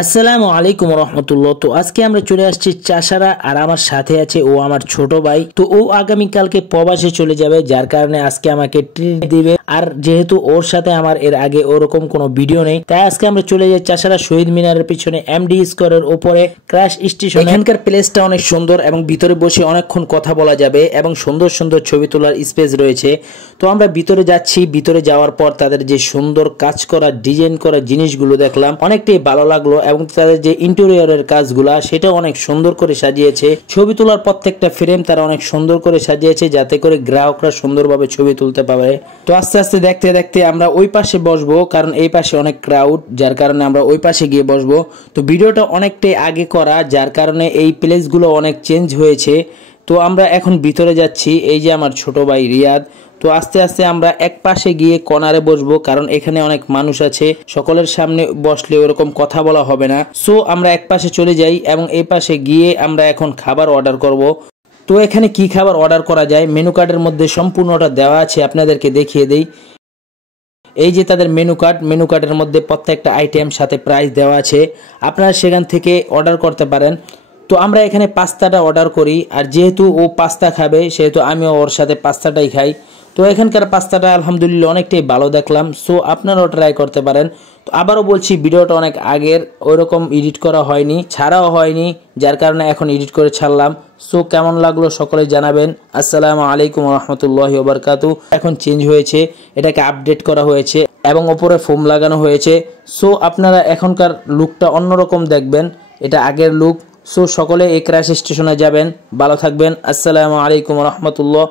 আসসালামু আলাইকুম রহমতুল্লাহ। তো আজকে আমরা চলে আসছি চাষারা, আর আমার সাথে আছে ও আমার ছোট ভাই। তো ও আগামীকালকে প্রবাসে চলে যাবে, যার কারণে আজকে আমাকে ট্রিট দিবে। আর যেহেতু ওর সাথে আমার এর আগে ওরকম কোনো ভিডিও নেই, তাই আজকে আমরা চলে যাই চাষারা শহীদ মিনারের পিছনে এমডি স্কোয়ারের উপরে ক্রাশ স্টেশন। এখানকার প্লেসটা অনেক সুন্দর এবং ভিতরে বসে অনেকক্ষণ কথা বলা যাবে এবং সুন্দর সুন্দর ছবি তোলার স্পেস রয়েছে। তো আমরা ভিতরে যাচ্ছি। ভিতরে যাওয়ার পর তাদের যে সুন্দর কাজ করা, ডিজাইন করা জিনিসগুলো দেখলাম, অনেকটাই ভালো লাগলো। এবং তাদের যে ইন্টেরিয়রের কাজগুলা, সেটা অনেক সুন্দর করে সাজিয়েছে। ছবি তোলার প্রত্যেকটা ফ্রেম তারা অনেক সুন্দর করে সাজিয়েছে, যাতে করে গ্রাহকরা সুন্দরভাবে ছবি তুলতে পারে। তো আস্তে আস্তে দেখতে দেখতে আমরা ওই পাশে বসবো, কারণ এই পাশে অনেক ক্রাউড, যার কারণে আমরা ওই পাশে গিয়ে বসবো। তো ভিডিওটা অনেকটাই আগে করা, যার কারণে এই প্লেসগুলো অনেক চেঞ্জ হয়েছে। তো আমরা এখন ভিতরে যাচ্ছি। এই যে আমার ছোট ভাই রিয়াদ। তো আস্তে আস্তে আমরা এক পাশে গিয়ে কর্নারে বসবো, কারণ এখানে অনেক মানুষ আছে, সকলের সামনে বসলে ওরকম কথা বলা হবে না। সো আমরা এক পাশে চলে যাই এবং এই পাশে গিয়ে আমরা এখন খাবার অর্ডার করব। তো এখানে কি খাবার অর্ডার করা যায়, মেনু কার্ডের মধ্যে সম্পূর্ণটা দেওয়া আছে, আপনাদেরকে দেখিয়ে দেই। এই যে তাদের মেনু কার্ডের মধ্যে প্রত্যেকটা আইটেম সাথে প্রাইস দেওয়া আছে, আপনারা সেখান থেকে অর্ডার করতে পারেন। তো আমরা এখানে পাস্তাটা অর্ডার করি, আর যেহেতু ও পাস্তা খাবে, সেহেতু আমিও ওর সাথে পাস্তাটাই খাই। তো এখানকার পাস্তাটা আলহামদুলিল্লাহ অনেকটাই ভালো দেখলাম। সো আপনারাও ট্রাই করতে পারেন। তো আবারও বলছি, ভিডিওটা অনেক আগের, ওইরকম এডিট করা হয়নি, ছাড়াও হয়নি, যার কারণে এখন এডিট করে ছাড়লাম। সো কেমন লাগলো সকলে জানাবেন। আসসালামু আলাইকুম রহমতুল্লাহি ওয়া বারাকাতুহু। এখন চেঞ্জ হয়েছে, এটাকে আপডেট করা হয়েছে এবং ওপরে ফোম লাগানো হয়েছে। সো আপনারা এখনকার লুকটা অন্যরকম দেখবেন, এটা আগের লুক। সো সকলে এই ক্র্যাশ স্টেশনে যাবেন, ভালো থাকবেন। আসসালামু আলাইকুম রহমতুল্লাহ।